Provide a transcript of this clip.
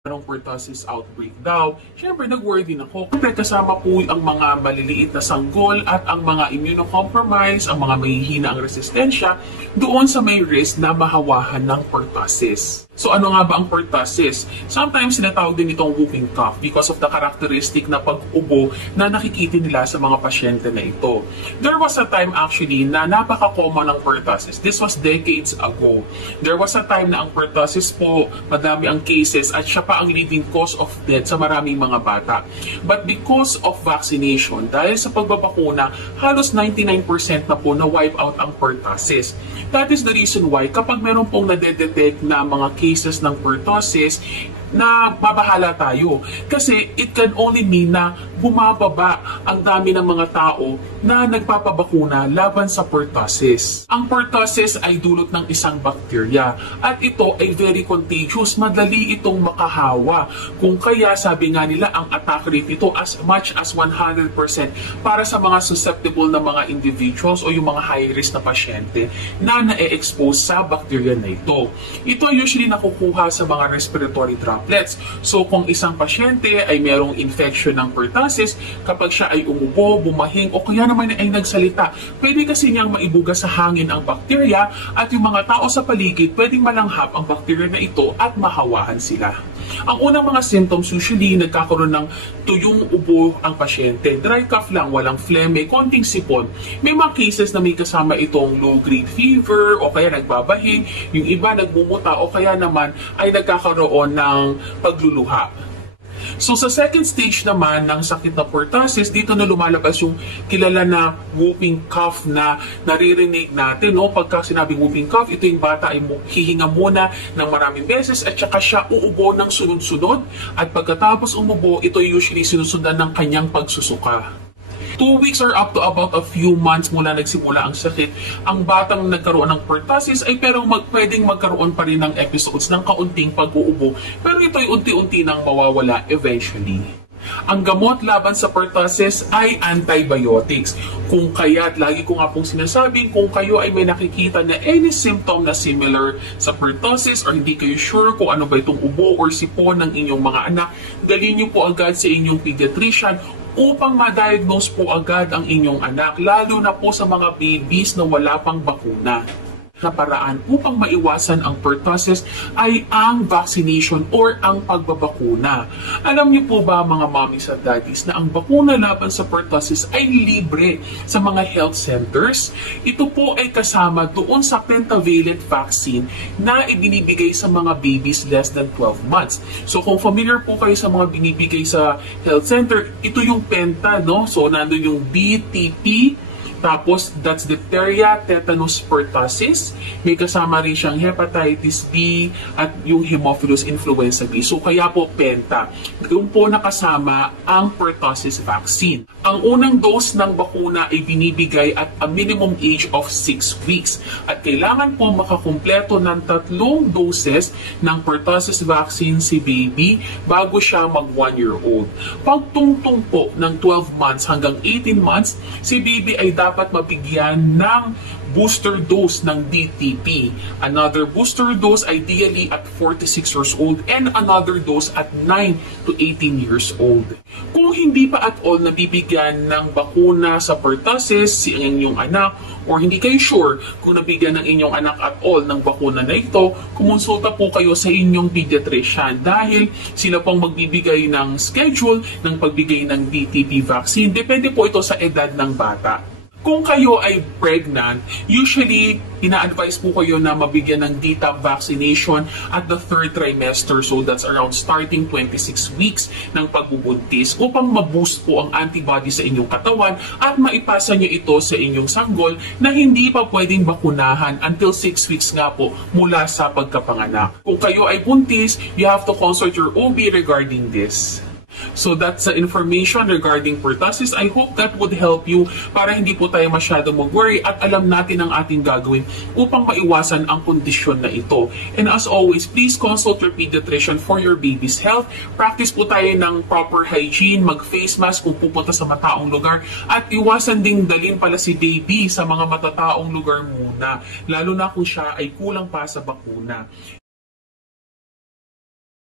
ng pertussis outbreak daw, syempre nag-worry din ako. Kasi kasama po ang mga maliliit na sanggol at ang mga immunocompromised, ang mga mahihina ang resistensya doon sa may risk na mahawahan ng pertussis. So ano nga ba ang pertussis? Sometimes sinatawag din itong whooping cough because of the characteristic na pag-ubo na nakikita nila sa mga pasyente na ito. There was a time actually na napaka-common ng pertussis. This was decades ago. There was a time na ang pertussis po, madami ang cases at siya pa ang leading cause of death sa maraming mga bata. But because of vaccination, dahil sa pagbabakuna, halos 99% na po na-wipe out ang pertussis. That is the reason why kapag meron pong nadedetect na mga cases ng pertussis, na mabahala tayo. Kasi it can only mean na bumababa ang dami ng mga tao na nagpapabakuna laban sa pertussis. Ang pertussis ay dulot ng isang bakterya at ito ay very contagious. Madali itong makahawa. Kung kaya sabi nga nila ang attack rate ito as much as 100% para sa mga susceptible na mga individuals o yung mga high risk na pasyente na na-expose sa bakterya na ito. Ito ay usually nakukuha sa mga respiratory droplets. So kung isang pasyente ay mayroong infection ng pertussis, kapag siya ay umubo, bumahing o kaya naman ay nagsalita, pwede kasi niyang maibuga sa hangin ang bakterya at yung mga tao sa paligid pwedeng malanghap ang bakterya na ito at mahawahan sila. Ang unang mga symptoms usually nagkakaroon ng tuyong ubo ang pasyente. Dry cough lang, walang phlegm, may konting sipon. May mga cases na may kasama itong low-grade fever o kaya nagbabahing, yung iba nagmumuta o kaya naman ay nagkakaroon ng pagluluha. So sa second stage naman ng sakit na pertussis, dito na lumalabas yung kilala na whooping cough na naririnig natin. No? Pagka sinabing whooping cough, ito yung bata ay hihinga muna ng maraming beses at saka siya uubo ng sunod-sunod. At pagkatapos umubo, ito usually sinusundan ng kanyang pagsusuka. 2 weeks or up to about a few months mula nagsimula ang sakit, ang batang nagkaroon ng pertussis ay pero pwedeng magkaroon pa rin ng episodes ng kaunting pag-uubo, pero ito ay unti-unti nang mawawala eventually. Ang gamot laban sa pertussis ay antibiotics. Kung kaya't lagi ko nga pong sinasabi, kung kayo ay may nakikita na any symptom na similar sa pertussis or hindi kayo sure kung ano ba itong ubo or sipon ng inyong mga anak, dalhin niyo po agad sa inyong pediatrician upang ma-diagnose po agad ang inyong anak, lalo na po sa mga babies na wala pang bakuna. Na paraan upang maiwasan ang pertussis ay ang vaccination or ang pagbabakuna. Alam niyo po ba mga mommies at daddies na ang bakuna laban sa pertussis ay libre sa mga health centers? Ito po ay kasama doon sa pentavalent vaccine na ibinibigay sa mga babies less than 12 months. So kung familiar po kayo sa mga binibigay sa health center, ito yung penta, no? So nandun yung BTP, tapos, that's diphtheria, tetanus, pertussis. May kasama rin siyang hepatitis B at yung Haemophilus influenza B. So, kaya po penta. Doon po nakasama ang pertussis vaccine. Ang unang dose ng bakuna ay binibigay at a minimum age of 6 weeks. At kailangan po makakumpleto ng 3 doses ng pertussis vaccine si baby bago siya mag 1-year-old. Pagtungtong po ng 12 months hanggang 18 months, si baby ay dapat mabigyan ng booster dose ng DTP. Another booster dose ideally at 46 years old and another dose at 9 to 18 years old. Kung hindi pa at all nabibigyan ng bakuna sa pertussis si inyong anak or hindi kayo sure kung nabigyan ng inyong anak at all ng bakuna na ito, kumonsulta po kayo sa inyong pediatrician dahil sila pong magbibigay ng schedule ng pagbigay ng DTP vaccine. Depende po ito sa edad ng bata. Kung kayo ay pregnant, usually ina-advise po kayo na mabigyan ng DTaP vaccination at the 3rd trimester. So that's around starting 26 weeks ng pagbubuntis upang ma-boost po ang antibody sa inyong katawan at maipasa nyo ito sa inyong sanggol na hindi pa pwedeng bakunahan until 6 weeks nga po mula sa pagkapanganak. Kung kayo ay buntis, you have to consult your OB regarding this. So that's the information regarding pertussis. I hope that would help you para hindi po tayo masyadong mag-worry at alam natin ang ating gagawin upang maiwasan ang kondisyon na ito. And as always, please consult your pediatrician for your baby's health. Practice po tayo ng proper hygiene, mag-face mask kung pupunta sa mataong lugar at iwasan ding dalhin pala si baby sa mga matataong lugar muna, lalo na kung siya ay kulang pa sa bakuna.